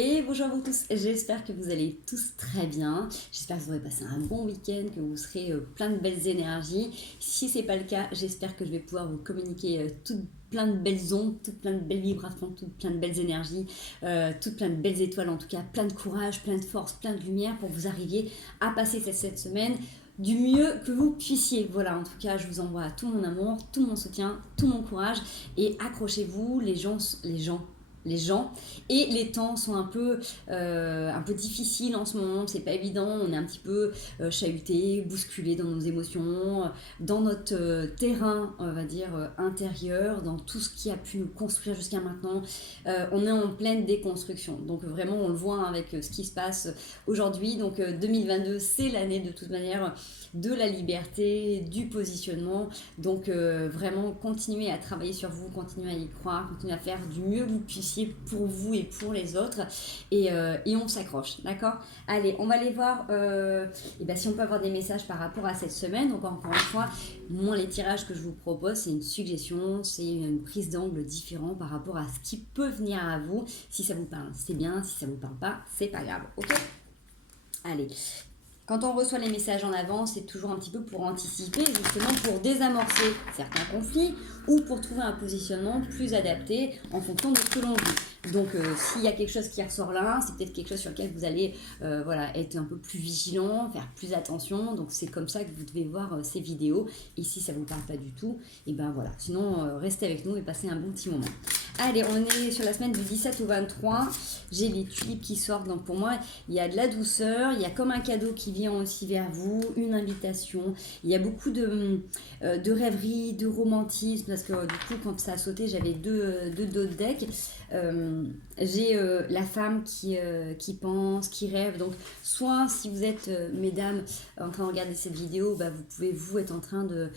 Et bonjour à vous tous, j'espère que vous allez tous très bien, j'espère que vous aurez passé un bon week-end, que vous serez plein de belles énergies. Si ce n'est pas le cas, j'espère que je vais pouvoir vous communiquer plein de belles ondes, toutes plein de belles vibrations, toutes plein de belles énergies, toutes plein de belles étoiles, en tout cas plein de courage, plein de force, plein de lumière pour que vous arriviez à passer cette semaine du mieux que vous puissiez. Voilà, en tout cas, je vous envoie tout mon amour, tout mon soutien, tout mon courage et accrochez-vous, les gens et les temps sont un peu difficiles en ce moment, c'est pas évident, on est un petit peu chahuté, bousculé dans nos émotions, dans notre terrain, on va dire intérieur, dans tout ce qui a pu nous construire jusqu'à maintenant. On est en pleine déconstruction, donc vraiment on le voit avec ce qui se passe aujourd'hui. Donc 2022 c'est l'année de toute manière de la liberté, du positionnement, donc vraiment continuez à travailler sur vous, continuez à y croire, continuez à faire du mieux que vous puissiez pour vous et pour les autres, et on s'accroche, d'accord? Allez, on va aller voir si on peut avoir des messages par rapport à cette semaine. Donc encore une fois, moi les tirages que je vous propose, c'est une suggestion, c'est une prise d'angle différent par rapport à ce qui peut venir à vous. Si ça vous parle, c'est bien, si ça vous parle pas, c'est pas grave, ok? Allez. Quand on reçoit les messages en avance, c'est toujours un petit peu pour anticiper, justement pour désamorcer certains conflits ou pour trouver un positionnement plus adapté en fonction de ce que l'on vit. Donc s'il y a quelque chose qui ressort là, c'est peut-être quelque chose sur lequel vous allez être un peu plus vigilant, faire plus attention. Donc c'est comme ça que vous devez voir ces vidéos. Et si ça ne vous parle pas du tout, et ben voilà. Sinon, restez avec nous et passez un bon petit moment. Allez, on est sur la semaine du 17 au 23. J'ai les tulipes qui sortent. Donc pour moi, il y a de la douceur. Il y a comme un cadeau qui vient aussi vers vous, une invitation. Il y a beaucoup de rêverie, de romantisme. Parce que du coup, quand ça a sauté, j'avais deux decks. J'ai la femme qui pense, qui rêve. Donc soit si vous êtes, mesdames, en train de regarder cette vidéo, vous pouvez être en train de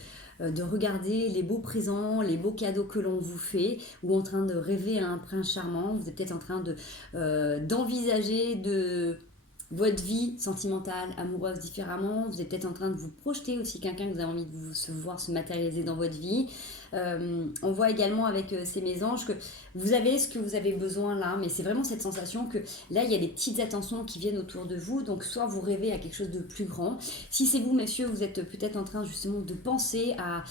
regarder les beaux présents, les beaux cadeaux que l'on vous fait, ou en train de rêver à un prince charmant. Vous êtes peut-être en train d'envisager votre vie sentimentale, amoureuse différemment. Vous êtes peut-être en train de vous projeter aussi quelqu'un que vous avez envie de se voir se matérialiser dans votre vie. On voit également avec ces mésanges que vous avez ce que vous avez besoin là, mais c'est vraiment cette sensation que là il y a des petites attentions qui viennent autour de vous. Donc soit vous rêvez à quelque chose de plus grand. Si c'est vous, messieurs, vous êtes peut-être en train justement de penser à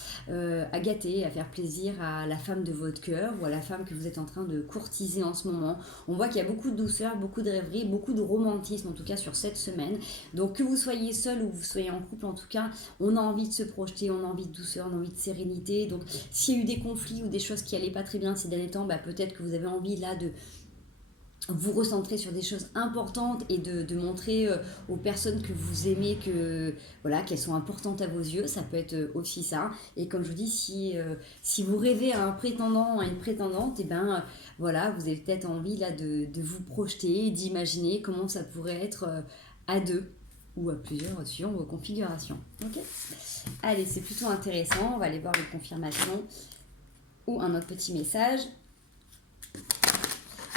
gâter, à faire plaisir à la femme de votre cœur ou à la femme que vous êtes en train de courtiser en ce moment. On voit qu'il y a beaucoup de douceur, beaucoup de rêverie, beaucoup de romantisme en tout cas sur cette semaine. Donc que vous soyez seul ou vous soyez en couple, en tout cas on a envie de se projeter, on a envie de douceur, on a envie de sérénité. Donc s'il y a eu des conflits ou des choses qui n'allaient pas très bien ces derniers temps, peut-être que vous avez envie là de vous recentrer sur des choses importantes et de montrer aux personnes que vous aimez qu'elles sont importantes à vos yeux. Ça peut être aussi ça. Et comme je vous dis, si vous rêvez à un prétendant, à une prétendante, vous avez peut-être envie là de vous projeter, d'imaginer comment ça pourrait être à deux ou à plusieurs suivant vos configurations. Ok ? Allez, c'est plutôt intéressant. On va aller voir les confirmations ou un autre petit message.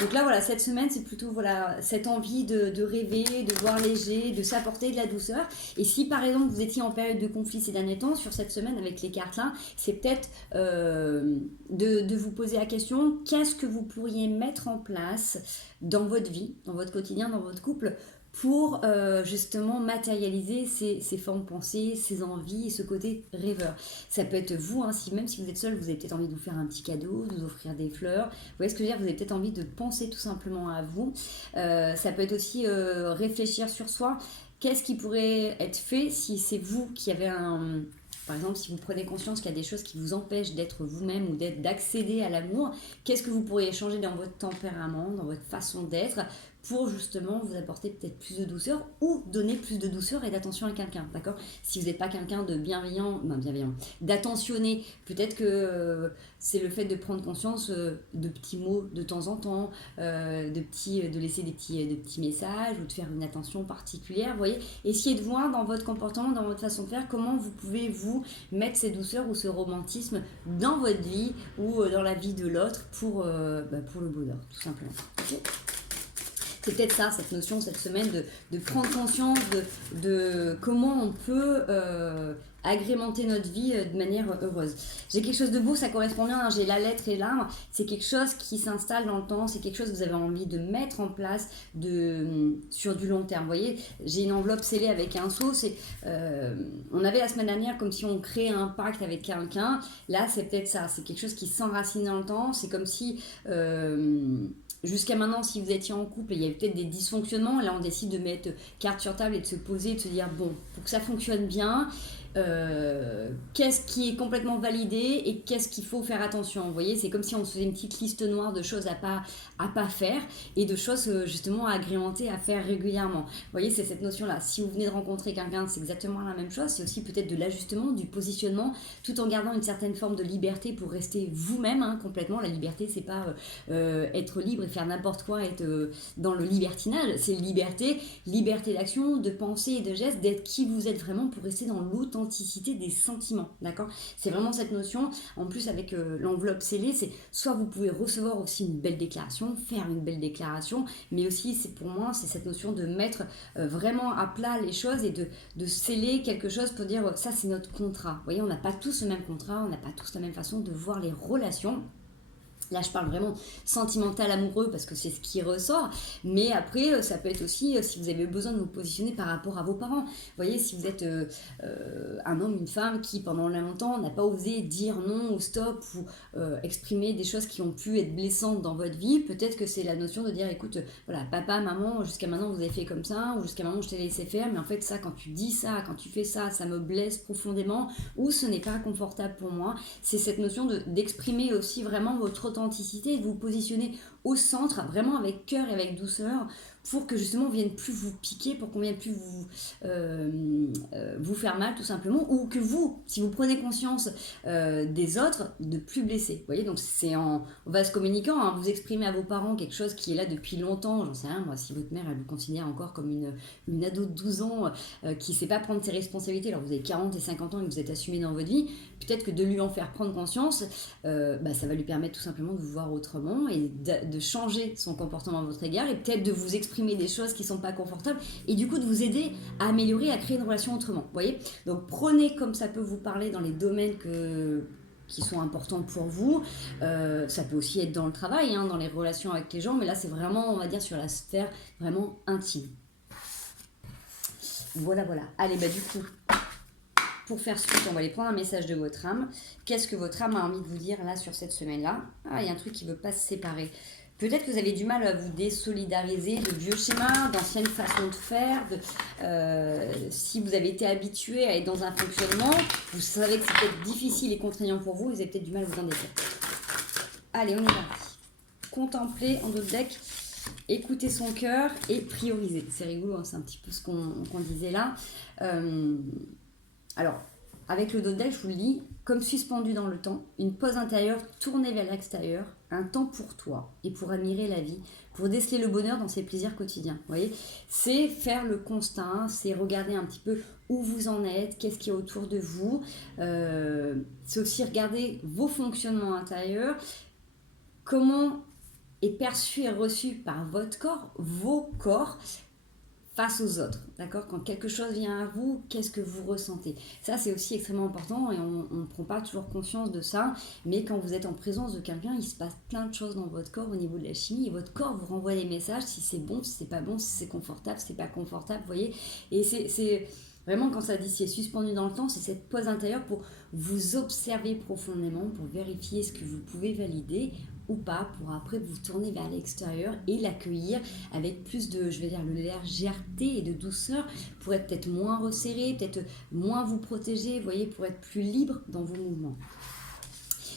Donc là, cette semaine, c'est plutôt cette envie de rêver, de voir léger, de s'apporter de la douceur. Et si par exemple vous étiez en période de conflit ces derniers temps, sur cette semaine avec les cartes là, c'est peut-être de vous poser la question, qu'est-ce que vous pourriez mettre en place dans votre vie, dans votre quotidien, dans votre couple, pour justement matérialiser ces formes pensées, ces envies et ce côté rêveur. Ça peut être vous, même si vous êtes seul, vous avez peut-être envie de vous faire un petit cadeau, de vous offrir des fleurs. Vous voyez ce que je veux dire? Vous avez peut-être envie de penser tout simplement à vous. Ça peut être aussi réfléchir sur soi. Qu'est-ce qui pourrait être fait si c'est vous qui avez par exemple, si vous prenez conscience qu'il y a des choses qui vous empêchent d'être vous-même ou d'accéder à l'amour, qu'est-ce que vous pourriez changer dans votre tempérament, dans votre façon d'être, pour justement vous apporter peut-être plus de douceur ou donner plus de douceur et d'attention à quelqu'un, d'accord? Si vous n'êtes pas quelqu'un de bienveillant, d'attentionné, peut-être que c'est le fait de prendre conscience de petits mots de temps en temps, de laisser des petits messages ou de faire une attention particulière, vous voyez? Essayez de voir dans votre comportement, dans votre façon de faire, comment vous pouvez vous mettre ces douceurs ou ce romantisme dans votre vie ou dans la vie de l'autre pour le bonheur, tout simplement. Okay. C'est peut-être ça, cette notion, cette semaine, de prendre conscience de comment on peut agrémenter notre vie de manière heureuse. J'ai quelque chose de beau, ça correspond bien, hein, j'ai la lettre et l'arbre, c'est quelque chose qui s'installe dans le temps, c'est quelque chose que vous avez envie de mettre en place sur du long terme. Vous voyez, j'ai une enveloppe scellée avec un sceau, on avait la semaine dernière comme si on créait un pacte avec quelqu'un, là c'est peut-être ça, c'est quelque chose qui s'enracine dans le temps, c'est comme si... jusqu'à maintenant, si vous étiez en couple, il y avait peut-être des dysfonctionnements. Là, on décide de mettre carte sur table et de se poser et de se dire, bon, pour que ça fonctionne bien, qu'est-ce qui est complètement validé et qu'est-ce qu'il faut faire attention. Vous voyez, c'est comme si on se faisait une petite liste noire de choses à pas faire et de choses justement à agrémenter, à faire régulièrement. Vous voyez, c'est cette notion-là. Si vous venez de rencontrer quelqu'un, c'est exactement la même chose. C'est aussi peut-être de l'ajustement, du positionnement, tout en gardant une certaine forme de liberté pour rester vous-même, hein, complètement. La liberté, c'est pas être libre et faire n'importe quoi, être dans le libertinage. C'est liberté d'action, de pensée et de geste, d'être qui vous êtes vraiment pour rester dans l'authenticité des sentiments, d'accord? C'est vraiment cette notion. En plus, avec l'enveloppe scellée, c'est soit vous pouvez recevoir aussi une belle déclaration, faire une belle déclaration, mais aussi, pour moi, c'est cette notion de mettre vraiment à plat les choses et de sceller quelque chose pour dire ça, c'est notre contrat. Vous voyez, on n'a pas tous le même contrat, on n'a pas tous la même façon de voir les relations. Là, je parle vraiment sentimental, amoureux, parce que c'est ce qui ressort. Mais après, ça peut être aussi si vous avez besoin de vous positionner par rapport à vos parents. Vous voyez, si vous êtes un homme, une femme qui, pendant longtemps, n'a pas osé dire non ou stop ou exprimer des choses qui ont pu être blessantes dans votre vie, peut-être que c'est la notion de dire, écoute, voilà, papa, maman, jusqu'à maintenant, vous avez fait comme ça, ou jusqu'à maintenant, je t'ai laissé faire, mais en fait, ça, quand tu dis ça, quand tu fais ça, ça me blesse profondément, ou ce n'est pas confortable pour moi. C'est cette notion d'exprimer aussi vraiment votre authenticité et de vous positionner au centre, vraiment avec cœur et avec douceur, pour que justement on ne vienne plus vous piquer, pour qu'on ne vienne plus vous faire mal tout simplement, ou que vous, si vous prenez conscience des autres, de plus blesser. Vous voyez, donc c'est en vase communicant, hein, vous exprimez à vos parents quelque chose qui est là depuis longtemps, j'en sais rien, moi, si votre mère elle vous considère encore comme une ado de 12 ans qui ne sait pas prendre ses responsabilités, alors vous avez 40 et 50 ans et que vous êtes assumé dans votre vie, peut-être que de lui en faire prendre conscience, ça va lui permettre tout simplement de vous voir autrement et de changer son comportement à votre égard et peut-être de vous exprimer des choses qui ne sont pas confortables et du coup de vous aider à améliorer, à créer une relation autrement. Vous voyez ? Donc prenez comme ça peut vous parler dans les domaines qui sont importants pour vous. Ça peut aussi être dans le travail, hein, dans les relations avec les gens, mais là c'est vraiment, on va dire, sur la sphère vraiment intime. Voilà. Allez, du coup, pour faire suite, on va aller prendre un message de votre âme. Qu'est-ce que votre âme a envie de vous dire là sur cette semaine-là ? Ah, il y a un truc qui ne veut pas se séparer. Peut-être que vous avez du mal à vous désolidariser de vieux schémas, d'anciennes façons de faire. Si vous avez été habitué à être dans un fonctionnement, vous savez que c'est peut-être difficile et contraignant pour vous, vous avez peut-être du mal à vous en défaire. Allez, on est parti. Contempler en d'autres deck, écouter son cœur et prioriser. C'est rigolo, hein, c'est un petit peu ce qu'on disait là. Alors, avec le dos deck, je vous le lis, comme suspendu dans le temps, une pause intérieure tournée vers l'extérieur, un temps pour toi et pour admirer la vie, pour déceler le bonheur dans ses plaisirs quotidiens. Vous voyez, c'est faire le constat, c'est regarder un petit peu où vous en êtes, qu'est-ce qui est autour de vous. C'est aussi regarder vos fonctionnements intérieurs, comment est perçu et reçu par votre corps, vos corps, face aux autres, d'accord ? Quand quelque chose vient à vous, qu'est-ce que vous ressentez ? Ça, c'est aussi extrêmement important et on ne prend pas toujours conscience de ça, mais quand vous êtes en présence de quelqu'un, il se passe plein de choses dans votre corps au niveau de la chimie et votre corps vous renvoie des messages, si c'est bon, si c'est pas bon, si c'est confortable, si c'est pas confortable, vous voyez ? Et c'est vraiment, quand ça dit c'est suspendu dans le temps, c'est cette pause intérieure pour vous observer profondément, pour vérifier ce que vous pouvez valider ou pas, pour après vous tourner vers l'extérieur et l'accueillir avec plus de, je vais dire, de légèreté et de douceur, pour être peut-être moins resserré, peut-être moins vous protéger, vous voyez, pour être plus libre dans vos mouvements.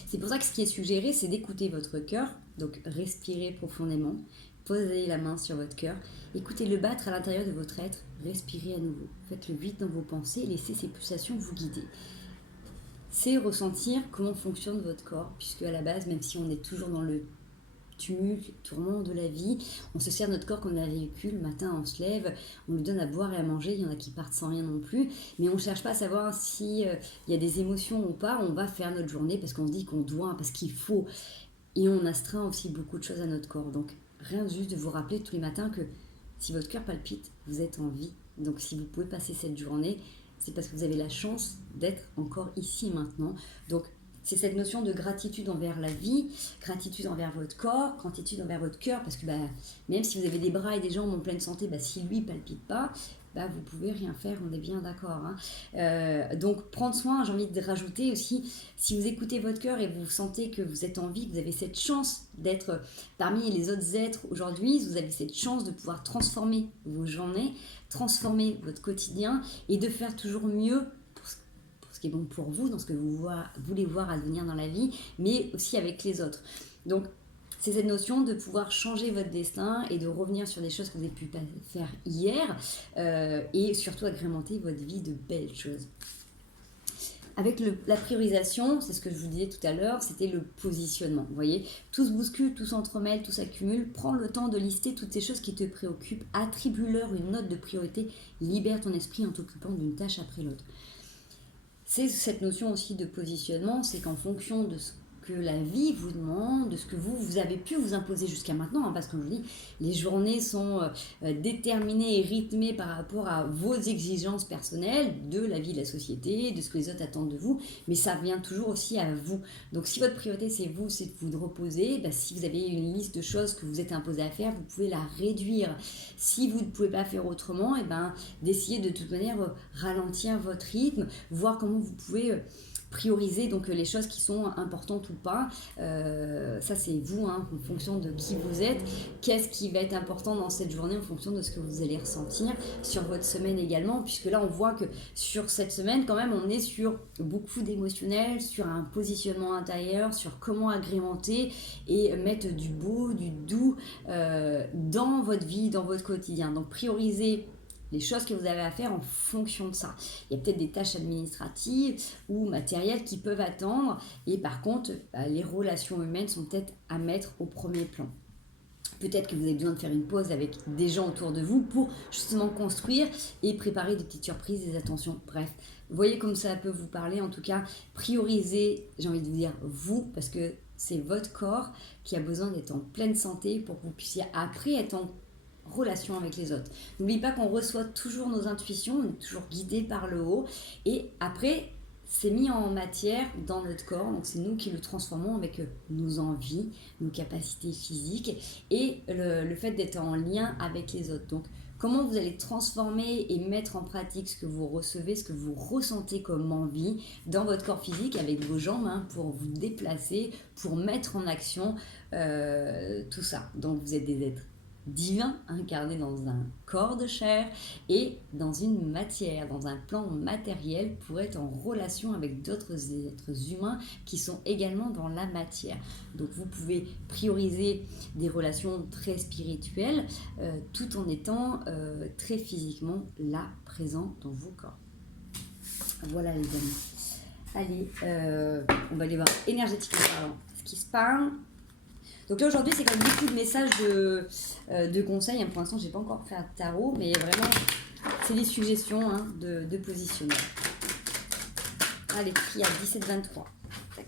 C'est pour ça que ce qui est suggéré, c'est d'écouter votre cœur, donc respirez profondément, posez la main sur votre cœur, écoutez-le battre à l'intérieur de votre être, respirez à nouveau, faites le vide dans vos pensées et laissez ces pulsations vous guider. C'est ressentir comment fonctionne votre corps, puisque à la base, même si on est toujours dans le tumulte, le tourment de la vie, on se sert notre corps comme un véhicule. Le matin, on se lève, on lui donne à boire et à manger. Il y en a qui partent sans rien non plus, mais on ne cherche pas à savoir s'il y a des émotions ou pas. On va faire notre journée parce qu'on se dit qu'on doit, parce qu'il faut, et on astreint aussi beaucoup de choses à notre corps. Donc rien juste de vous rappeler tous les matins que si votre cœur palpite, vous êtes en vie. Donc si vous pouvez passer cette journée c'est parce que vous avez la chance d'être encore ici et maintenant. Donc, c'est cette notion de gratitude envers la vie, gratitude envers votre corps, gratitude envers votre cœur, parce que même si vous avez des bras et des jambes en pleine santé, si lui ne palpite pas, vous pouvez rien faire, on est bien d'accord. Donc prendre soin, j'ai envie de rajouter aussi, si vous écoutez votre cœur et vous sentez que vous êtes en vie, que vous avez cette chance d'être parmi les autres êtres aujourd'hui, vous avez cette chance de pouvoir transformer vos journées, transformer votre quotidien et de faire toujours mieux ce qui est bon pour vous, dans ce que vous voulez voir advenir dans la vie, mais aussi avec les autres. Donc, c'est cette notion de pouvoir changer votre destin et de revenir sur des choses que vous avez pu faire hier et surtout agrémenter votre vie de belles choses. Avec la priorisation, c'est ce que je vous disais tout à l'heure, c'était le positionnement. Vous voyez, tout se bouscule, tout s'entremêle, tout s'accumule. Prends le temps de lister toutes ces choses qui te préoccupent, attribue-leur une note de priorité, libère ton esprit en t'occupant d'une tâche après l'autre. C'est cette notion aussi de positionnement, c'est qu'en fonction de ce que la vie vous demande, de ce que vous avez pu vous imposer jusqu'à maintenant, parce que comme je vous dis, les journées sont déterminées et rythmées par rapport à vos exigences personnelles, de la vie de la société, de ce que les autres attendent de vous, mais ça vient toujours aussi à vous. Donc si votre priorité c'est vous, c'est de vous reposer, si vous avez une liste de choses que vous êtes imposé à faire, vous pouvez la réduire. Si vous ne pouvez pas faire autrement, d'essayer de toute manière ralentir votre rythme, voir comment vous pouvez prioriser donc les choses qui sont importantes ou pas. Ça c'est vous, en fonction de qui vous êtes. Qu'est-ce qui va être important dans cette journée en fonction de ce que vous allez ressentir sur votre semaine également, puisque là on voit que sur cette semaine quand même on est sur beaucoup d'émotionnel, sur un positionnement intérieur, sur comment agrémenter et mettre du beau, du doux dans votre vie, dans votre quotidien. Donc prioriser les choses que vous avez à faire en fonction de ça. Il y a peut-être des tâches administratives ou matérielles qui peuvent attendre et par contre, les relations humaines sont peut-être à mettre au premier plan. Peut-être que vous avez besoin de faire une pause avec des gens autour de vous pour justement construire et préparer des petites surprises, des attentions. Bref, vous voyez comme ça peut vous parler. En tout cas, priorisez, j'ai envie de vous dire, vous, parce que c'est votre corps qui a besoin d'être en pleine santé pour que vous puissiez après être en relation avec les autres. N'oubliez pas qu'on reçoit toujours nos intuitions, on est toujours guidé par le haut et après c'est mis en matière dans notre corps, donc c'est nous qui le transformons avec nos envies, nos capacités physiques et le fait d'être en lien avec les autres. Donc comment vous allez transformer et mettre en pratique ce que vous recevez, ce que vous ressentez comme envie dans votre corps physique avec vos jambes pour vous déplacer, pour mettre en action tout ça. Donc vous êtes des êtres divin incarné dans un corps de chair et dans une matière, dans un plan matériel pour être en relation avec d'autres êtres humains qui sont également dans la matière. Donc vous pouvez prioriser des relations très spirituelles tout en étant très physiquement là, présent dans vos corps. Voilà les amis. Allez, on va aller voir énergétiquement parlant ce qui se passe. Donc là aujourd'hui c'est comme beaucoup de messages de conseils. Pour l'instant j'ai pas encore fait un tarot, mais vraiment c'est des suggestions de positionnement. Allez, prix à 17-23. Tac.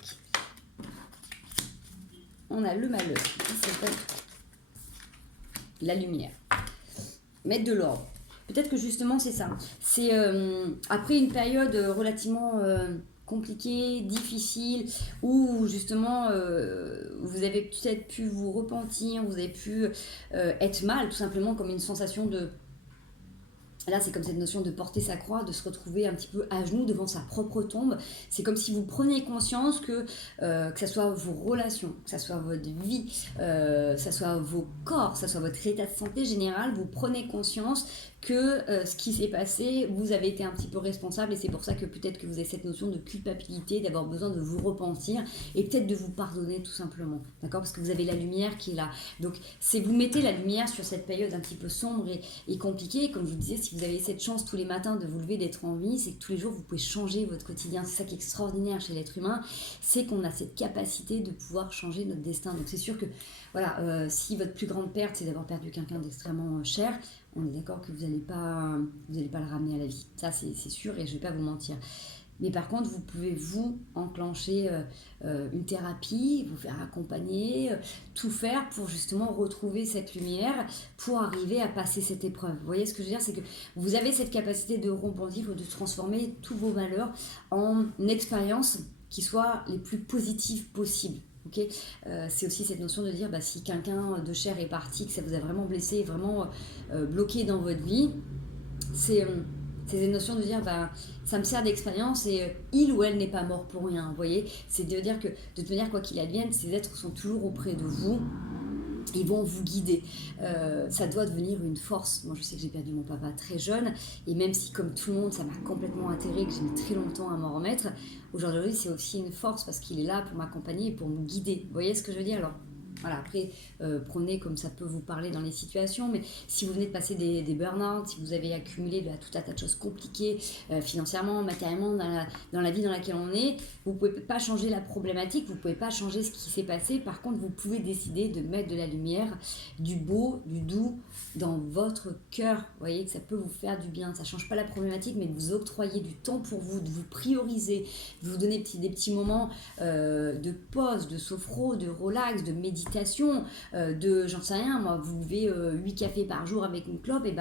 On a le malheur, 17-23. La lumière. Mettre de l'ordre. Peut-être que justement c'est ça. C'est après une période relativement compliqué, difficile, où justement vous avez peut-être pu vous repentir, vous avez pu être mal, tout simplement comme une sensation de... Là, c'est comme cette notion de porter sa croix, de se retrouver un petit peu à genoux devant sa propre tombe. C'est comme si vous preniez conscience que ça soit vos relations, que ça soit votre vie, que ça soit vos corps, que ça soit votre état de santé général, vous prenez conscience que ce qui s'est passé, vous avez été un petit peu responsable et c'est pour ça que peut-être que vous avez cette notion de culpabilité, d'avoir besoin de vous repentir et peut-être de vous pardonner tout simplement, d'accord? Parce que vous avez la lumière qui est là. Donc, c'est vous mettez la lumière sur cette période un petit peu sombre et compliquée. Comme je vous disais, si vous avez cette chance tous les matins de vous lever, d'être en vie, c'est que tous les jours, vous pouvez changer votre quotidien. C'est ça qui est extraordinaire chez l'être humain, c'est qu'on a cette capacité de pouvoir changer notre destin. Donc, c'est sûr que, voilà, si votre plus grande perte, c'est d'avoir perdu quelqu'un d'extrêmement cher, on est d'accord que vous n'allez pas le ramener à la vie. Ça, c'est sûr et je ne vais pas vous mentir. Mais par contre, vous pouvez vous enclencher une thérapie, vous faire accompagner, tout faire pour justement retrouver cette lumière, pour arriver à passer cette épreuve. Vous voyez ce que je veux dire? C'est que vous avez cette capacité de rebondir, de transformer tous vos malheurs en expériences qui soient les plus positives possibles. Okay, c'est aussi cette notion de dire si quelqu'un de cher est parti, que ça vous a vraiment blessé, vraiment bloqué dans votre vie, c'est cette notion de dire ça me sert d'expérience et il ou elle n'est pas mort pour rien. Vous voyez, c'est de dire que de toute manière, quoi qu'il advienne, ces êtres sont toujours auprès de vous. Ils vont vous guider. Ça doit devenir une force. Moi, je sais que j'ai perdu mon papa très jeune, et même si, comme tout le monde, ça m'a complètement atterré, que j'ai mis très longtemps à m'en remettre, aujourd'hui, c'est aussi une force parce qu'il est là pour m'accompagner et pour me guider. Vous voyez ce que je veux dire? Alors, voilà, après, prenez comme ça peut vous parler dans les situations, mais si vous venez de passer des burn-out, si vous avez accumulé tout un tas de choses compliquées financièrement, matériellement, dans la vie dans laquelle on est, vous ne pouvez pas changer la problématique, vous ne pouvez pas changer ce qui s'est passé. Par contre, vous pouvez décider de mettre de la lumière, du beau, du doux dans votre cœur. Vous voyez que ça peut vous faire du bien. Ça ne change pas la problématique, mais de vous octroyer du temps pour vous, de vous prioriser, de vous donner des petits moments de pause, de sophro, de relax, de méditation, j'en sais rien, moi, vous buvez 8 cafés par jour avec une clope, et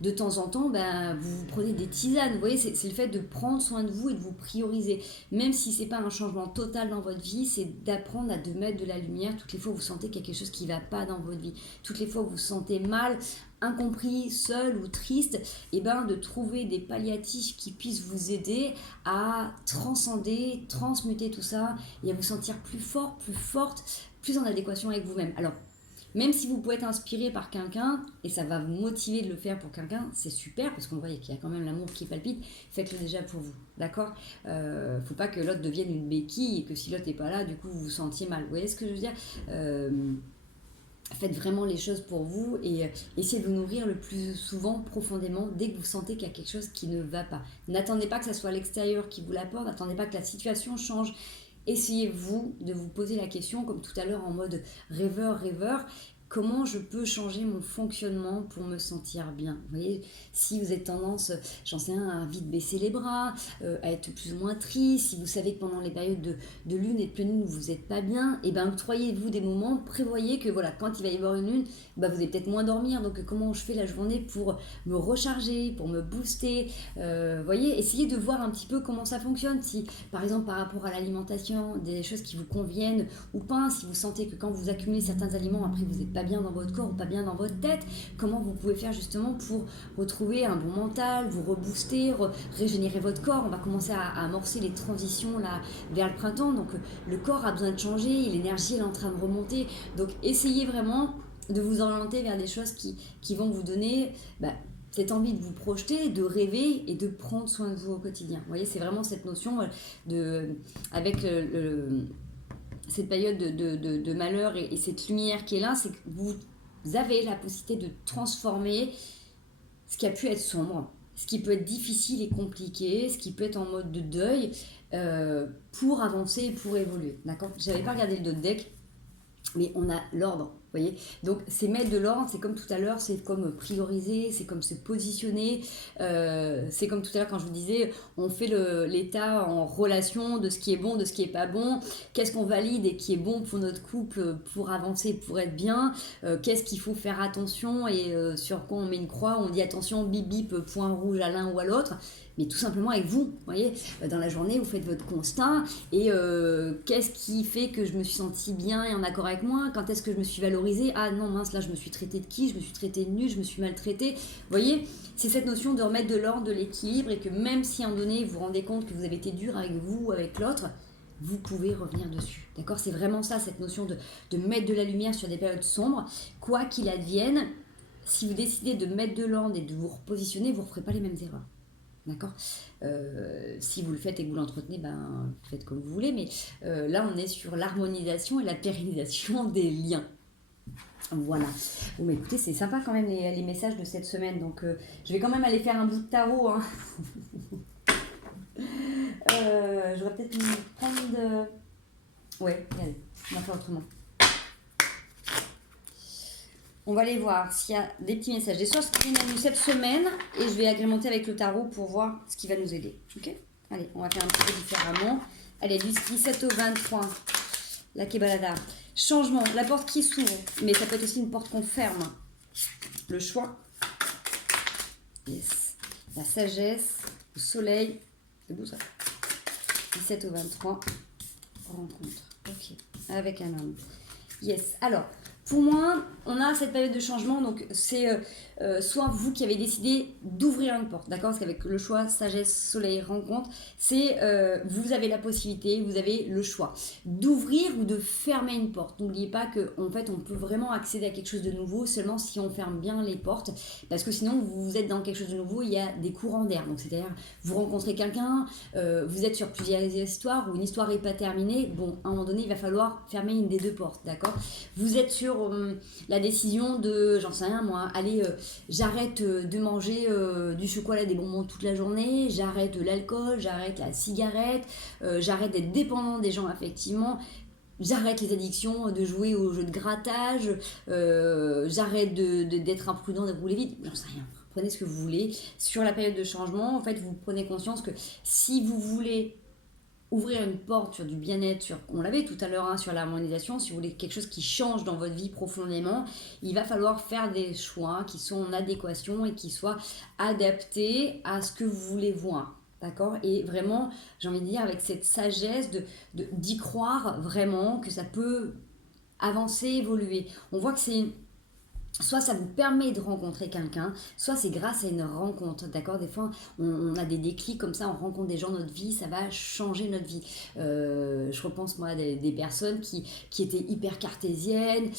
de temps en temps, vous prenez des tisanes. Vous voyez, c'est le fait de prendre soin de vous et de vous prioriser. Même si c'est pas un changement total dans votre vie, c'est d'apprendre à de mettre de la lumière toutes les fois où vous sentez qu'il y a quelque chose qui va pas dans votre vie. Toutes les fois où vous vous sentez mal, incompris, seul ou triste, de trouver des palliatifs qui puissent vous aider à transcender, transmuter tout ça et à vous sentir plus fort, plus forte, plus en adéquation avec vous-même. Alors, même si vous pouvez être inspiré par quelqu'un, et ça va vous motiver de le faire pour quelqu'un, c'est super, parce qu'on voit qu'il y a quand même l'amour qui palpite, faites-le déjà pour vous, d'accord? Faut pas que l'autre devienne une béquille, et que si l'autre n'est pas là, du coup, vous vous sentiez mal. Vous voyez ce que je veux dire? Faites vraiment les choses pour vous et essayez de vous nourrir le plus souvent profondément dès que vous sentez qu'il y a quelque chose qui ne va pas. N'attendez pas que ce soit l'extérieur qui vous l'apporte, n'attendez pas que la situation change. Essayez-vous de vous poser la question, comme tout à l'heure en mode rêveur, comment je peux changer mon fonctionnement pour me sentir bien? Vous voyez, si vous êtes tendance, j'en sais rien, à vite baisser les bras, à être plus ou moins triste, si vous savez que pendant les périodes de lune et de pleine lune, vous n'êtes pas bien, octroyez-vous des moments, prévoyez que voilà, quand il va y avoir une lune, vous allez peut-être moins dormir, donc comment je fais la journée pour me recharger, pour me booster, voyez, essayez de voir un petit peu comment ça fonctionne, si par exemple par rapport à l'alimentation, des choses qui vous conviennent ou pas, si vous sentez que quand vous accumulez certains aliments, après vous n'êtes pas bien dans votre corps ou pas bien dans votre tête, comment vous pouvez faire justement pour retrouver un bon mental, vous rebooster, régénérer votre corps. On va commencer à amorcer les transitions là vers le printemps, donc le corps a besoin de changer, l'énergie est en train de remonter, donc essayez vraiment de vous orienter vers des choses qui vont vous donner cette envie de vous projeter, de rêver et de prendre soin de vous au quotidien. Vous voyez, c'est vraiment cette notion avec cette période de malheur et cette lumière qui est là, c'est que vous avez la possibilité de transformer ce qui a pu être sombre, ce qui peut être difficile et compliqué, ce qui peut être en mode de deuil, pour avancer et pour évoluer. D'accord ? J'avais pas regardé le deck, mais on a l'ordre. Vous voyez, donc c'est mettre de l'ordre, c'est comme tout à l'heure, c'est comme prioriser, c'est comme se positionner, c'est comme tout à l'heure quand je vous disais, on fait l'état en relation de ce qui est bon, de ce qui est pas bon, qu'est-ce qu'on valide et qui est bon pour notre couple, pour avancer, pour être bien, qu'est-ce qu'il faut faire attention et sur quoi on met une croix, on dit attention, bip bip, point rouge à l'un ou à l'autre. Mais tout simplement avec vous, vous voyez, dans la journée, vous faites votre constat et qu'est-ce qui fait que je me suis sentie bien et en accord avec moi? Quand est-ce que je me suis valorisée? Ah non, mince, là, je me suis traitée de qui? Je me suis traitée de nulle, je me suis maltraitée. Vous voyez, c'est cette notion de remettre de l'ordre, de l'équilibre et que même si à un moment donné, vous vous rendez compte que vous avez été dur avec vous ou avec l'autre, vous pouvez revenir dessus. D'accord? C'est vraiment ça, cette notion de mettre de la lumière sur des périodes sombres. Quoi qu'il advienne, si vous décidez de mettre de l'ordre et de vous repositionner, vous ne referez pas les mêmes erreurs. D'accord, si vous le faites et que vous l'entretenez, faites comme vous voulez, mais là on est sur l'harmonisation et la pérennisation des liens. Voilà. Bon, mais écoutez, c'est sympa quand même les messages de cette semaine, donc je vais quand même aller faire un bout de tarot. Hein. J'aurais peut-être dû prendre de... Ouais, allez, on va faire autrement. On va aller voir s'il y a des petits messages, des sources qui viennent à nous cette semaine et je vais agrémenter avec le tarot pour voir ce qui va nous aider. Ok ? Allez, on va faire un petit peu différemment. Allez, du 17 au 23, la Kebalada. Changement, la porte qui s'ouvre, mais ça peut être aussi une porte qu'on ferme. Le choix. Yes. La sagesse, le soleil. C'est beau ça. 17 au 23, rencontre. Ok, avec un homme. Yes, alors, pour moi, on a cette période de changement, donc c'est soit vous qui avez décidé d'ouvrir une porte, d'accord? Parce qu'avec le choix, sagesse, soleil, rencontre, c'est vous avez la possibilité, vous avez le choix d'ouvrir ou de fermer une porte. N'oubliez pas qu'en fait, on peut vraiment accéder à quelque chose de nouveau seulement si on ferme bien les portes, parce que sinon, vous êtes dans quelque chose de nouveau, il y a des courants d'air. Donc, c'est-à-dire, vous rencontrez quelqu'un, vous êtes sur plusieurs histoires, ou une histoire n'est pas terminée, bon, à un moment donné, il va falloir fermer une des deux portes, d'accord? Vous êtes sur la décision de, j'en sais rien moi, allez, j'arrête de manger du chocolat, des bonbons toute la journée, j'arrête l'alcool, j'arrête la cigarette, j'arrête d'être dépendant des gens affectivement, j'arrête les addictions, de jouer aux jeux de grattage, j'arrête d'être imprudent, de rouler vite, j'en sais rien. Prenez ce que vous voulez. Sur la période de changement, en fait, vous prenez conscience que si vous voulez ouvrir une porte sur du bien-être, on l'avait tout à l'heure, hein, sur l'harmonisation, si vous voulez quelque chose qui change dans votre vie profondément, il va falloir faire des choix qui sont en adéquation et qui soient adaptés à ce que vous voulez voir. D'accord? Et vraiment, j'ai envie de dire, avec cette sagesse d'y croire vraiment que ça peut avancer, évoluer. On voit que c'est soit ça vous permet de rencontrer quelqu'un, soit c'est grâce à une rencontre, d'accord? Des fois, on a des déclics comme ça, on rencontre des gens dans notre vie, ça va changer notre vie. Je repense, moi, à des personnes qui étaient hyper cartésiennes,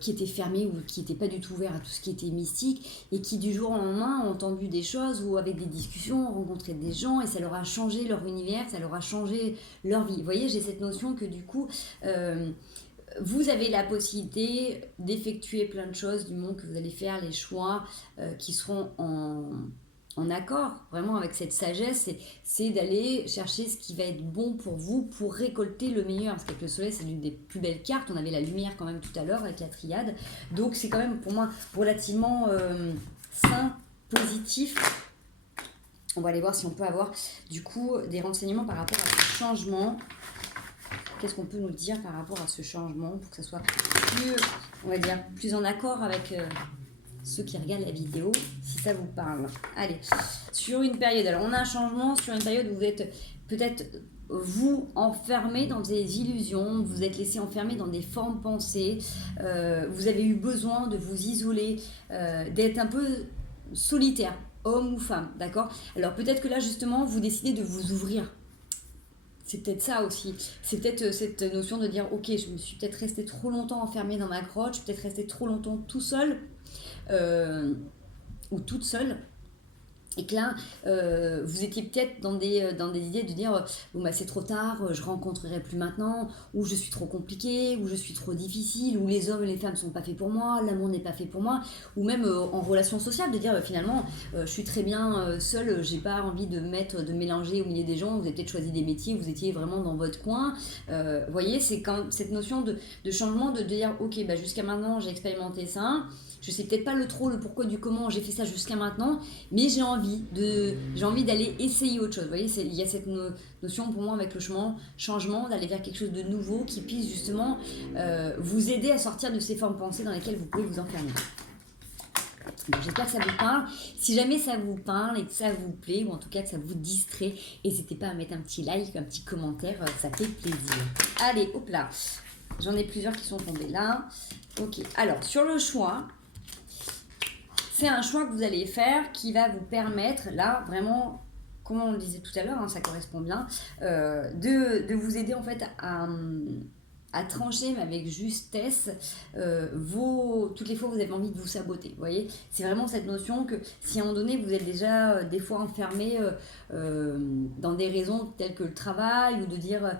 qui étaient fermées ou qui n'étaient pas du tout ouvertes à tout ce qui était mystique, et qui, du jour au lendemain, ont entendu des choses ou avec des discussions, ont rencontré des gens, et ça leur a changé leur univers, ça leur a changé leur vie. Vous voyez, j'ai cette notion que, du coup... vous avez la possibilité d'effectuer plein de choses du moment que vous allez faire les choix qui seront en accord vraiment avec cette sagesse, c'est d'aller chercher ce qui va être bon pour vous pour récolter le meilleur. Parce qu'avec le soleil, c'est l'une des plus belles cartes. On avait la lumière quand même tout à l'heure avec la triade. Donc c'est quand même pour moi relativement sain, positif. On va aller voir si on peut avoir du coup des renseignements par rapport à ce changement. Qu'est-ce qu'on peut nous dire par rapport à ce changement pour que ça soit plus, on va dire, plus en accord avec ceux qui regardent la vidéo, si ça vous parle. Allez, sur une période, alors on a un changement sur une période où vous êtes peut-être vous enfermé dans des illusions, vous êtes laissé enfermé dans des formes pensées, vous avez eu besoin de vous isoler, d'être un peu solitaire, homme ou femme, d'accord? Alors peut-être que là justement vous décidez de vous ouvrir. C'est peut-être ça aussi. C'est peut-être cette notion de dire, ok, je me suis peut-être resté trop longtemps enfermée dans ma grotte, peut-être resté trop longtemps tout seul ou toute seule. Et que là, vous étiez peut-être dans des idées de dire bon, bah, c'est trop tard, je rencontrerai plus maintenant, ou je suis trop compliqué, ou je suis trop difficile, ou les hommes et les femmes ne sont pas faits pour moi, l'amour n'est pas fait pour moi, ou même en relation sociale, de dire finalement, je suis très bien seule, j'ai pas envie de mélanger au milieu des gens, vous avez peut-être choisi des métiers, vous étiez vraiment dans votre coin. Vous voyez, c'est quand cette notion de changement, de dire ok, bah, jusqu'à maintenant j'ai expérimenté ça. Je sais peut-être pas le pourquoi, du comment j'ai fait ça jusqu'à maintenant, mais j'ai envie d'aller essayer autre chose. Vous voyez, il y a cette notion pour moi avec le changement, d'aller vers quelque chose de nouveau qui puisse justement vous aider à sortir de ces formes pensées dans lesquelles vous pouvez vous enfermer. Donc, j'espère que ça vous parle. Si jamais ça vous parle et que ça vous plaît, ou en tout cas que ça vous distrait, n'hésitez pas à mettre un petit like, un petit commentaire, ça fait plaisir. Allez, hop là. J'en ai plusieurs qui sont tombés là. Ok, alors sur le choix... C'est un choix que vous allez faire qui va vous permettre, là, vraiment, comme on le disait tout à l'heure, hein, ça correspond bien, de vous aider en fait à trancher, mais avec justesse, toutes les fois où vous avez envie de vous saboter. Vous voyez, c'est vraiment cette notion que si à un moment donné, vous êtes déjà des fois enfermé dans des raisons telles que le travail, ou de dire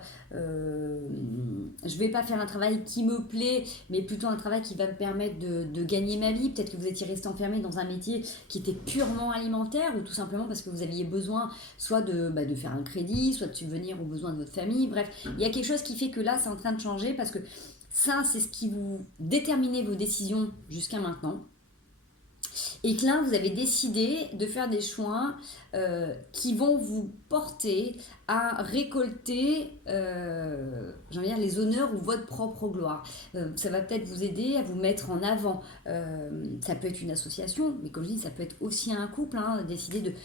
je vais pas faire un travail qui me plaît, mais plutôt un travail qui va me permettre de gagner ma vie. Peut-être que vous étiez resté enfermé dans un métier qui était purement alimentaire, ou tout simplement parce que vous aviez besoin soit de faire un crédit, soit de subvenir aux besoins de votre famille. Bref, il y a quelque chose qui fait que là, c'est en train de changer, parce que ça, c'est ce qui vous déterminait vos décisions jusqu'à maintenant. Et que là, vous avez décidé de faire des choix qui vont vous porter à récolter j'ai envie de dire, les honneurs ou votre propre gloire. Ça va peut-être vous aider à vous mettre en avant. Ça peut être une association, mais comme je dis, ça peut être aussi un couple, hein, décider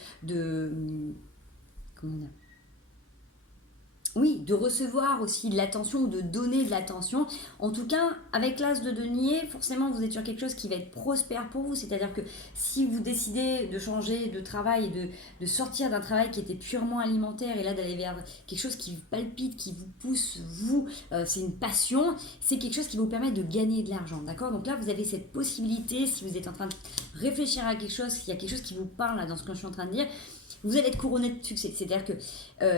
comment dire, oui, de recevoir aussi de l'attention ou de donner de l'attention. En tout cas, avec l'as de denier, forcément, vous êtes sur quelque chose qui va être prospère pour vous. C'est-à-dire que si vous décidez de changer de travail et de sortir d'un travail qui était purement alimentaire et là d'aller vers quelque chose qui vous palpite, qui vous pousse, vous, c'est une passion, c'est quelque chose qui vous permet de gagner de l'argent. D'accord? Donc là, vous avez cette possibilité, si vous êtes en train de réfléchir à quelque chose, s'il y a quelque chose qui vous parle là, dans ce que je suis en train de dire, vous allez être couronné de succès. C'est-à-dire que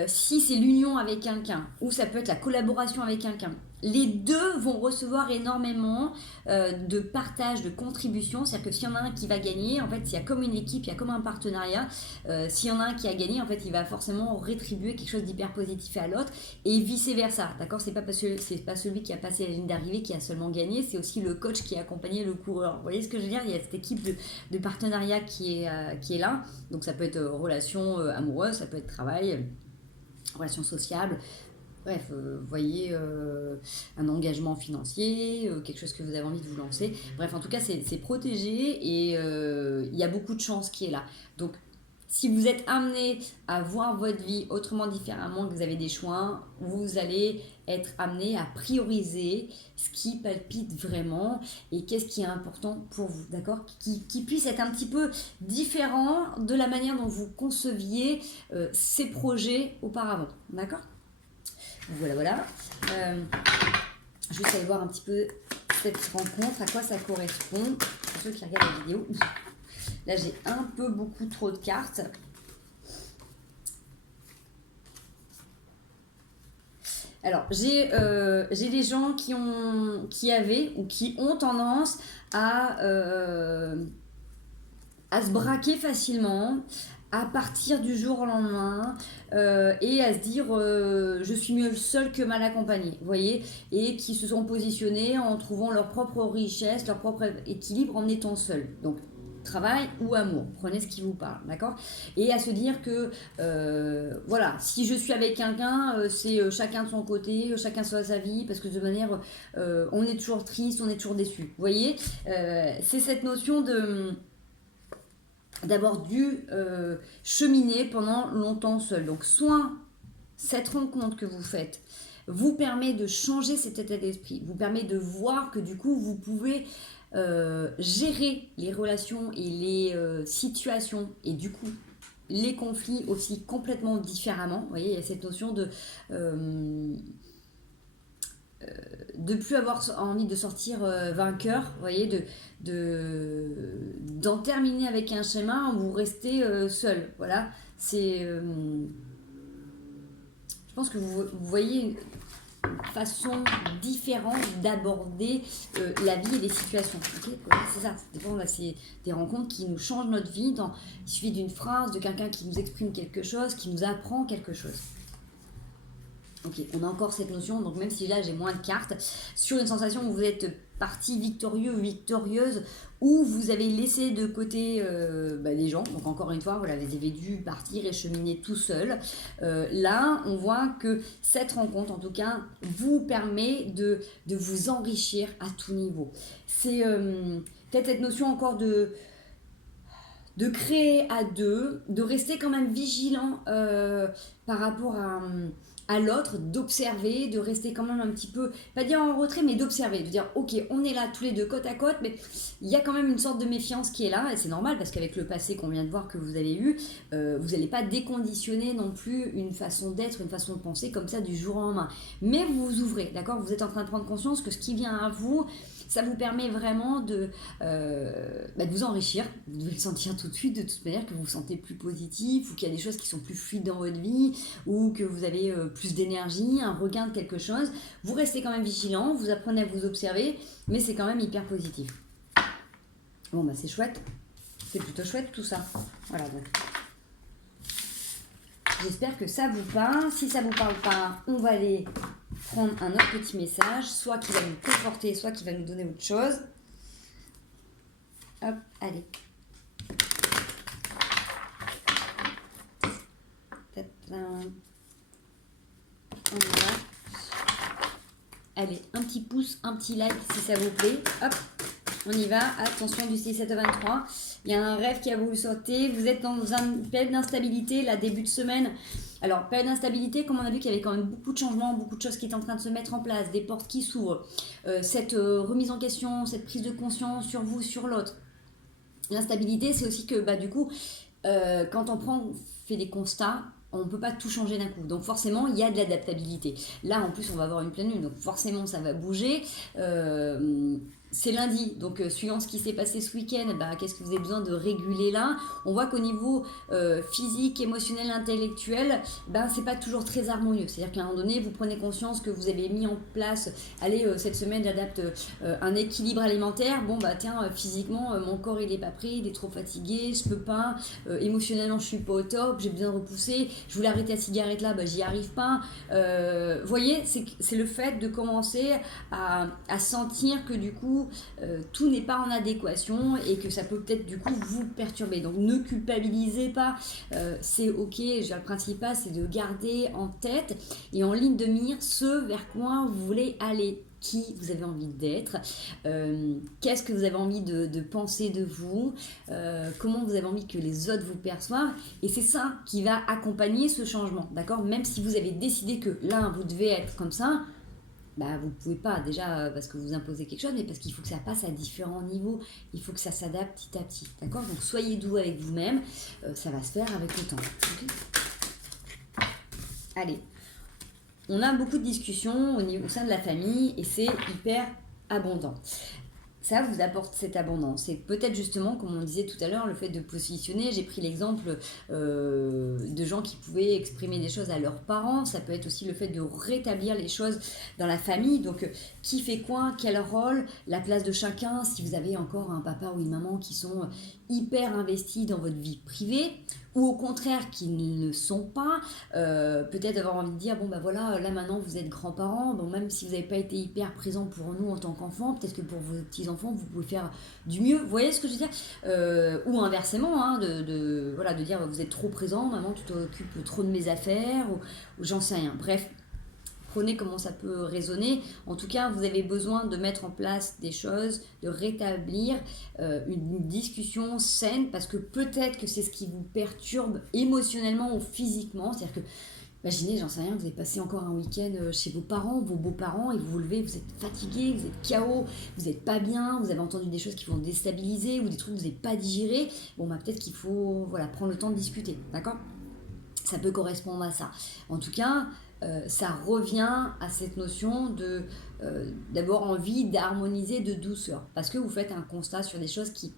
si c'est l'union avec quelqu'un, ou ça peut être la collaboration avec quelqu'un, les deux vont recevoir énormément de partage, de contribution. C'est-à-dire que s'il y en a un qui va gagner, en fait, il y a comme une équipe, il y a comme un partenariat. S'il y en a un qui a gagné, en fait, il va forcément rétribuer quelque chose d'hyper positif à l'autre et vice-versa. D'accord? C'est pas parce que c'est pas celui qui a passé la ligne d'arrivée qui a seulement gagné, c'est aussi le coach qui a accompagné le coureur. Vous voyez ce que je veux dire? Il y a cette équipe de partenariat qui est là. Donc ça peut être relation amoureuse, ça peut être travail, relation sociable. Bref, vous voyez, un engagement financier, quelque chose que vous avez envie de vous lancer. Bref, en tout cas, c'est protégé et il y a beaucoup de chance qui est là. Donc, si vous êtes amené à voir votre vie autrement différemment, que vous avez des choix, vous allez être amené à prioriser ce qui palpite vraiment et qu'est-ce qui est important pour vous, d'accord? Qui puisse être un petit peu différent de la manière dont vous conceviez ces projets auparavant, d'accord? Voilà. Je vais aller voir un petit peu cette rencontre, à quoi ça correspond. Pour ceux qui regardent la vidéo. Là, j'ai un peu beaucoup trop de cartes. Alors, j'ai des gens qui avaient ou qui ont tendance à se braquer facilement, à partir du jour au lendemain et à se dire je suis mieux seul que mal accompagné, vous voyez, et qui se sont positionnés en trouvant leur propre richesse, leur propre équilibre en étant seuls. Donc, travail ou amour, prenez ce qui vous parle, d'accord? Et à se dire que voilà, si je suis avec quelqu'un, c'est chacun de son côté, chacun sa vie, parce que de manière on est toujours triste, on est toujours déçu, vous voyez, c'est cette notion d'avoir dû cheminer pendant longtemps seul. Donc soit cette rencontre que vous faites vous permet de changer cet état d'esprit, vous permet de voir que du coup vous pouvez gérer les relations et les situations et du coup les conflits aussi complètement différemment. Vous voyez, il y a cette notion de plus avoir envie de sortir vainqueur, vous voyez, d'en terminer avec un schéma où vous restez seul. Voilà, c'est... je pense que vous voyez une façon différente d'aborder la vie et les situations. Okay, c'est ça, c'est des rencontres qui nous changent notre vie. Il suffit d'une phrase, de quelqu'un qui nous exprime quelque chose, qui nous apprend quelque chose. Ok, on a encore cette notion, donc même si là j'ai moins de cartes, sur une sensation où vous êtes parti victorieux ou victorieuse, où vous avez laissé de côté les gens, donc encore une fois, voilà, vous avez dû partir et cheminer tout seul. Là, on voit que cette rencontre, en tout cas, vous permet de vous enrichir à tout niveau. C'est peut-être cette notion encore de créer à deux, de rester quand même vigilant par rapport à l'autre, d'observer, de rester quand même un petit peu, pas dire en retrait, mais d'observer, de dire ok, on est là tous les deux côte à côte, mais il y a quand même une sorte de méfiance qui est là, et c'est normal parce qu'avec le passé qu'on vient de voir que vous avez eu, vous n'allez pas déconditionner non plus une façon d'être, une façon de penser comme ça du jour au lendemain. Mais vous vous ouvrez, d'accord? Vous êtes en train de prendre conscience que ce qui vient à vous, ça vous permet vraiment de vous enrichir. Vous devez le sentir tout de suite, de toute manière, que vous vous sentez plus positif, ou qu'il y a des choses qui sont plus fluides dans votre vie, ou que vous avez plus d'énergie, un regain de quelque chose. Vous restez quand même vigilant, vous apprenez à vous observer, mais c'est quand même hyper positif. Bon, c'est chouette. C'est plutôt chouette tout ça. Voilà, donc. J'espère que ça vous parle. Si ça vous parle pas, on va aller prendre un autre petit message, soit qui va nous conforter, soit qui va nous donner autre chose. Hop, allez. petit pouce, un petit like si ça vous plaît. Hop, on y va. Attention du 17 au 23. Il y a un rêve qui a voulu sauter. Vous êtes dans une période d'instabilité, là, début de semaine. Alors, période d'instabilité, comme on a vu qu'il y avait quand même beaucoup de changements, beaucoup de choses qui étaient en train de se mettre en place, des portes qui s'ouvrent, cette remise en question, cette prise de conscience sur vous, sur l'autre. L'instabilité, c'est aussi que, du coup, quand on fait des constats, on ne peut pas tout changer d'un coup. Donc forcément, il y a de l'adaptabilité. Là, en plus, on va avoir une pleine lune, donc forcément, ça va bouger. C'est lundi, donc suivant ce qui s'est passé ce week-end, qu'est-ce que vous avez besoin de réguler là? On voit qu'au niveau physique, émotionnel, intellectuel, c'est pas toujours très harmonieux. C'est-à-dire qu'à un moment donné, vous prenez conscience que vous avez mis en place, cette semaine j'adapte un équilibre alimentaire. Physiquement, mon corps il est pas pris, il est trop fatigué, je peux pas. Émotionnellement, je suis pas au top, j'ai besoin de repousser. Je voulais arrêter la cigarette là, j'y arrive pas. Voyez, c'est le fait de commencer à sentir que du coup, tout n'est pas en adéquation et que ça peut peut-être du coup vous perturber. Donc ne culpabilisez pas, c'est ok. Le principal c'est de garder en tête et en ligne de mire ce vers quoi vous voulez aller, qui vous avez envie d'être, qu'est-ce que vous avez envie de penser de vous, comment vous avez envie que les autres vous perçoivent, et c'est ça qui va accompagner ce changement, d'accord? Même si vous avez décidé que là vous devez être comme ça, vous ne pouvez pas, déjà parce que vous imposez quelque chose, mais parce qu'il faut que ça passe à différents niveaux, il faut que ça s'adapte petit à petit, d'accord? Donc soyez doux avec vous-même, ça va se faire avec le temps. Okay. Allez, on a beaucoup de discussions au sein de la famille et c'est hyper abondant. Ça vous apporte cette abondance. C'est peut-être justement, comme on disait tout à l'heure, le fait de positionner. J'ai pris l'exemple de gens qui pouvaient exprimer des choses à leurs parents. Ça peut être aussi le fait de rétablir les choses dans la famille. Donc, qui fait quoi, quel rôle, la place de chacun. Si vous avez encore un papa ou une maman qui sont hyper investis dans votre vie privée, ou au contraire qui ne le sont pas, peut-être avoir envie de dire là maintenant vous êtes grands-parents, même si vous n'avez pas été hyper présent pour nous en tant qu'enfants, peut-être que pour vos petits-enfants vous pouvez faire du mieux, vous voyez ce que je veux dire, ou inversement, de dire vous êtes trop présent, maman tu t'occupes trop de mes affaires, ou j'en sais rien, bref. Prenez comment ça peut résonner. En tout cas, vous avez besoin de mettre en place des choses, de rétablir une discussion saine, parce que peut-être que c'est ce qui vous perturbe émotionnellement ou physiquement. C'est-à-dire que, imaginez, j'en sais rien, vous avez passé encore un week-end chez vos parents, vos beaux-parents, et vous vous levez, vous êtes fatigué, vous êtes KO, vous n'êtes pas bien, vous avez entendu des choses qui vont déstabiliser, ou des trucs que vous n'avez pas digéré. Peut-être qu'il faut prendre le temps de discuter, d'accord? Ça peut correspondre à ça. En tout cas, ça revient à cette notion de d'abord envie d'harmoniser, de douceur, parce que vous faites un constat sur des choses qui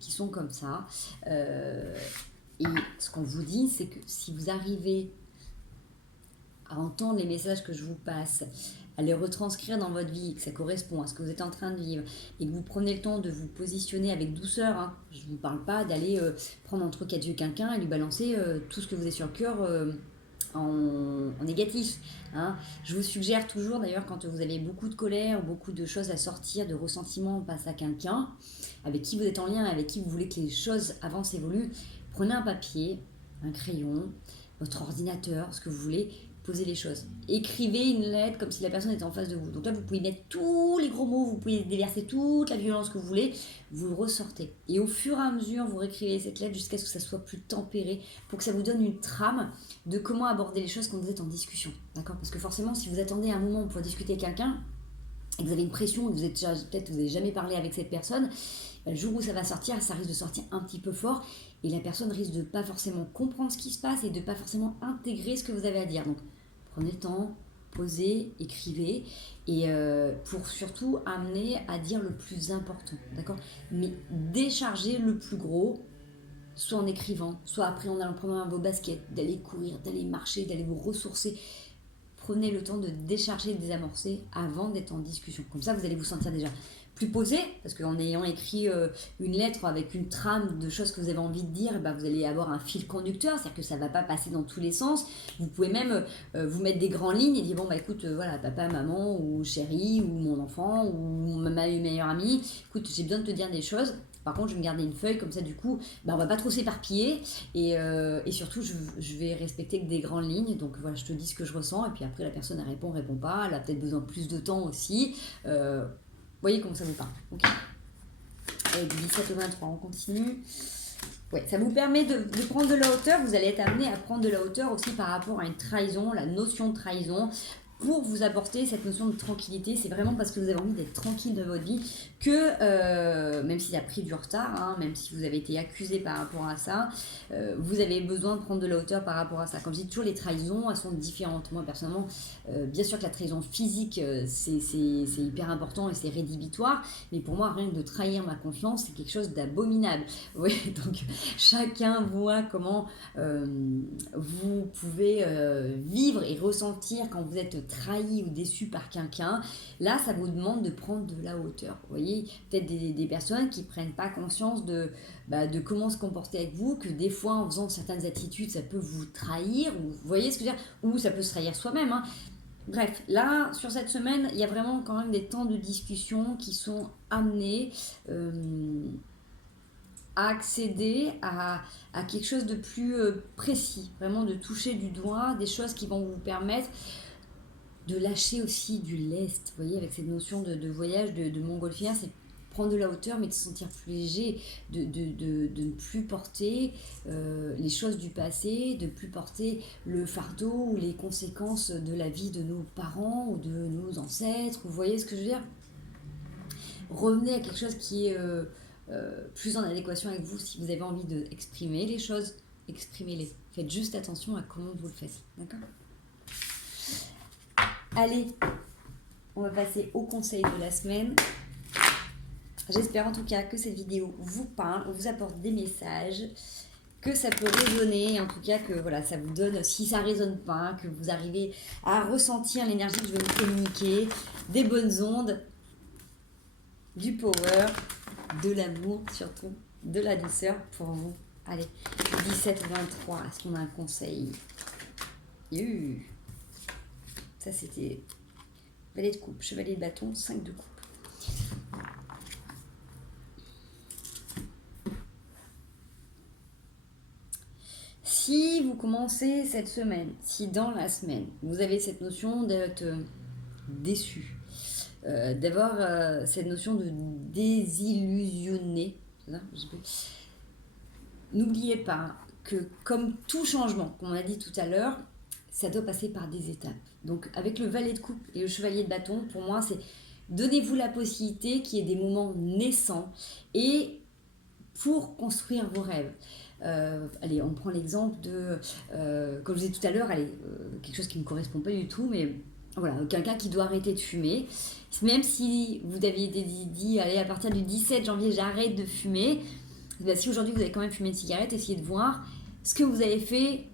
sont comme ça, et ce qu'on vous dit, c'est que si vous arrivez à entendre les messages que je vous passe, à les retranscrire dans votre vie, que ça correspond à ce que vous êtes en train de vivre, et que vous prenez le temps de vous positionner avec douceur, je ne vous parle pas d'aller prendre entre quatre yeux quelqu'un et lui balancer tout ce que vous avez sur le cœur en négatif. Je vous suggère toujours, d'ailleurs, quand vous avez beaucoup de colère, beaucoup de choses à sortir, de ressentiments face à quelqu'un, avec qui vous êtes en lien, avec qui vous voulez que les choses avancent, évoluent, prenez un papier, un crayon, votre ordinateur, ce que vous voulez, posez les choses. Écrivez une lettre comme si la personne était en face de vous. Donc là, vous pouvez mettre tous les gros mots, vous pouvez déverser toute la violence que vous voulez, vous le ressortez. Et au fur et à mesure, vous réécrivez cette lettre jusqu'à ce que ça soit plus tempéré, pour que ça vous donne une trame de comment aborder les choses quand vous êtes en discussion. D'accord? Parce que forcément, si vous attendez un moment pour discuter avec quelqu'un, et que vous avez une pression, et que peut-être vous n'avez jamais parlé avec cette personne, le jour où ça va sortir, ça risque de sortir un petit peu fort, et la personne risque de ne pas forcément comprendre ce qui se passe et de ne pas forcément intégrer ce que vous avez à dire. Donc, prenez le temps, posez, écrivez, et pour surtout amener à dire le plus important, d'accord? Mais déchargez le plus gros, soit en écrivant, soit après en allant prendre vos baskets, d'aller courir, d'aller marcher, d'aller vous ressourcer. Prenez le temps de décharger, de désamorcer avant d'être en discussion. Comme ça, vous allez vous sentir déjà plus posé, parce qu'en ayant écrit une lettre avec une trame de choses que vous avez envie de dire, vous allez avoir un fil conducteur, c'est-à-dire que ça ne va pas passer dans tous les sens. Vous pouvez même vous mettre des grandes lignes et dire écoute, papa, maman, ou chérie, ou mon enfant, ou ma meilleure amie, écoute, j'ai besoin de te dire des choses. Par contre, je vais me garder une feuille, comme ça, du coup, on va pas trop s'éparpiller. Et surtout, je vais respecter que des grandes lignes. Donc voilà, je te dis ce que je ressens. Et puis après, la personne, elle répond pas. Elle a peut-être besoin de plus de temps aussi. Vous voyez comment ça vous parle. Okay. Et du 17 au 23, on continue. Ouais, ça vous permet de prendre de la hauteur. Vous allez être amené à prendre de la hauteur aussi par rapport à une trahison, la notion de trahison. Pour vous apporter cette notion de tranquillité, c'est vraiment parce que vous avez envie d'être tranquille de votre vie que, même s'il a pris du retard, hein, même si vous avez été accusé par rapport à ça, vous avez besoin de prendre de la hauteur par rapport à ça. Comme je dis toujours, les trahisons, elles sont différentes. Moi, personnellement, bien sûr que la trahison physique, c'est hyper important et c'est rédhibitoire, mais pour moi, rien que de trahir ma confiance, c'est quelque chose d'abominable. Oui, donc chacun voit comment vous pouvez vivre et ressentir quand vous êtes trahi ou déçu par quelqu'un. Là, ça vous demande de prendre de la hauteur. Vous voyez, peut-être des personnes qui ne prennent pas conscience de comment se comporter avec vous, que des fois, en faisant certaines attitudes, ça peut vous trahir, ou, vous voyez ce que je veux dire, ou ça peut se trahir soi-même, hein. Bref, là, sur cette semaine, il y a vraiment quand même des temps de discussion qui sont amenés à accéder à quelque chose de plus précis, vraiment de toucher du doigt des choses qui vont vous permettre de lâcher aussi du lest, vous voyez, avec cette notion de voyage de montgolfière, c'est prendre de la hauteur, mais de se sentir plus léger, de ne plus porter les choses du passé, de ne plus porter le fardeau ou les conséquences de la vie de nos parents ou de nos ancêtres, vous voyez ce que je veux dire? Revenez à quelque chose qui est plus en adéquation avec vous. Si vous avez envie d'exprimer les choses, exprimez-les. Faites juste attention à comment vous le faites, d'accord? Allez, on va passer au conseil de la semaine. J'espère en tout cas que cette vidéo vous parle, vous apporte des messages, que ça peut résonner, en tout cas que voilà, ça vous donne, si ça ne résonne pas, que vous arrivez à ressentir l'énergie que je vais vous communiquer, des bonnes ondes, du power, de l'amour surtout, de la douceur pour vous. Allez, 17-23, est-ce qu'on a un conseil? Ça, c'était valet de coupe, chevalier de bâton, 5 de coupe. Si vous commencez cette semaine, si dans la semaine, vous avez cette notion d'être déçu, d'avoir cette notion de désillusionner, n'oubliez pas que comme tout changement, comme on a dit tout à l'heure, ça doit passer par des étapes. Donc avec le valet de coupe et le chevalier de bâton, pour moi, c'est donnez-vous la possibilité qu'il y ait des moments naissants et pour construire vos rêves. Allez, on prend l'exemple de, comme je disais tout à l'heure, quelque chose qui ne me correspond pas du tout, mais voilà, quelqu'un qui doit arrêter de fumer. Même si vous aviez dit, allez, à partir du 17 janvier, j'arrête de fumer, si aujourd'hui vous avez quand même fumé une cigarette, essayez de voir ce que vous avez fait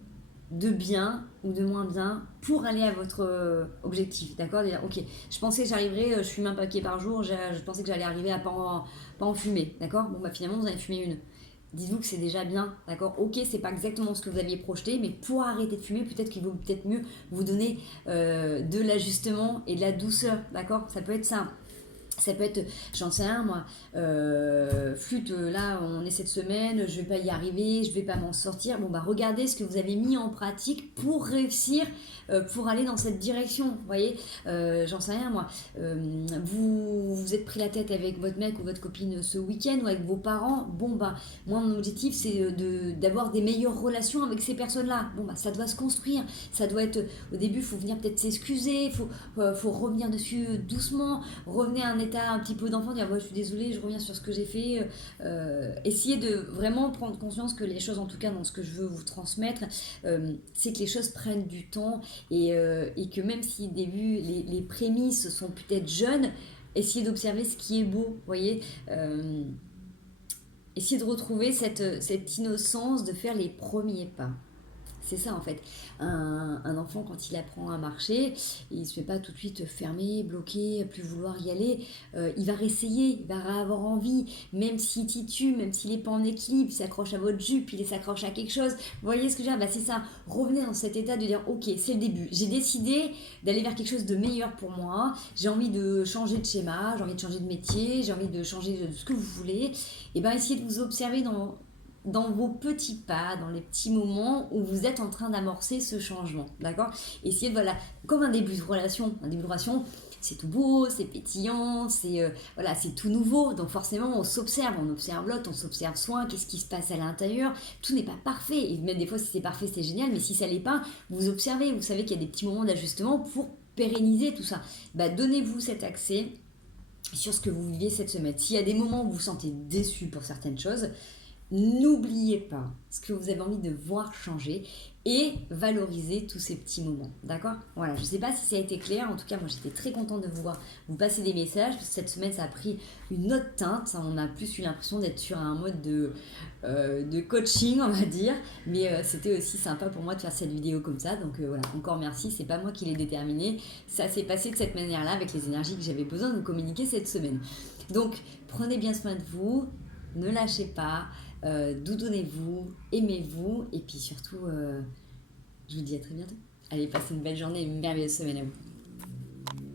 de bien ou de moins bien pour aller à votre objectif, d'accord? Dire, ok, je pensais que j'arriverais, je fume un paquet par jour, je pensais que j'allais arriver à pas en fumer, d'accord? Bon, finalement, vous avez fumé une. Dites-vous que c'est déjà bien, d'accord? Ok, c'est pas exactement ce que vous aviez projeté, mais pour arrêter de fumer, peut-être qu'il vaut peut-être mieux vous donner de l'ajustement et de la douceur, d'accord? Ça peut être ça. Ça peut être, j'en sais rien moi, flûte, là on est cette semaine, je vais pas y arriver, je vais pas m'en sortir. Bon regardez ce que vous avez mis en pratique pour réussir, pour aller dans cette direction, vous voyez, j'en sais rien moi. Vous êtes pris la tête avec votre mec ou votre copine ce week-end ou avec vos parents, moi mon objectif c'est d'avoir des meilleures relations avec ces personnes-là. Ça doit se construire, ça doit être, au début il faut venir peut-être s'excuser, il faut revenir dessus doucement, revenir à un état un petit peu d'enfant, dire je suis désolée, je reviens sur ce que j'ai fait, essayer de vraiment prendre conscience que les choses, en tout cas dans ce que je veux vous transmettre, c'est que les choses prennent du temps et que même si au début les prémices sont peut-être jeunes, essayez d'observer ce qui est beau, vous voyez, essayez de retrouver cette innocence de faire les premiers pas. C'est ça en fait. Un enfant, quand il apprend à marcher, il ne se fait pas tout de suite fermer, bloquer, plus vouloir y aller. Il va réessayer, il va avoir envie, même s'il titube, même s'il n'est pas en équilibre, il s'accroche à votre jupe, il s'accroche à quelque chose. Vous voyez ce que je veux dire? Bah, c'est ça. Revenez dans cet état de dire ok, c'est le début. J'ai décidé d'aller vers quelque chose de meilleur pour moi. J'ai envie de changer de schéma, j'ai envie de changer de métier, j'ai envie de changer de ce que vous voulez. Et bien, essayez de vous observer dans vos petits pas, dans les petits moments où vous êtes en train d'amorcer ce changement, d'accord? Essayez de, voilà, comme un début de relation, c'est tout beau, c'est pétillant, voilà, c'est tout nouveau, donc forcément on s'observe, on observe l'autre, on s'observe soi, qu'est-ce qui se passe à l'intérieur, tout n'est pas parfait, et même des fois si c'est parfait c'est génial, mais si ça l'est pas, vous observez, vous savez qu'il y a des petits moments d'ajustement pour pérenniser tout ça. Bah, donnez-vous cet accès sur ce que vous viviez cette semaine. S'il y a des moments où vous vous sentez déçu pour certaines choses, n'oubliez pas ce que vous avez envie de voir changer et valorisez tous ces petits moments, d'accord? Voilà, je ne sais pas si ça a été clair, en tout cas moi j'étais très contente de vous passer des messages. Cette semaine ça a pris une autre teinte, on a plus eu l'impression d'être sur un mode de coaching on va dire, mais c'était aussi sympa pour moi de faire cette vidéo comme ça, donc voilà, encore merci, c'est pas moi qui l'ai déterminé, ça s'est passé de cette manière-là avec les énergies que j'avais besoin de vous communiquer cette semaine. Donc prenez bien soin de vous, ne lâchez pas, doudonnez-vous, aimez-vous, et puis surtout, je vous dis à très bientôt. Allez, passez une belle journée et une merveilleuse semaine à vous.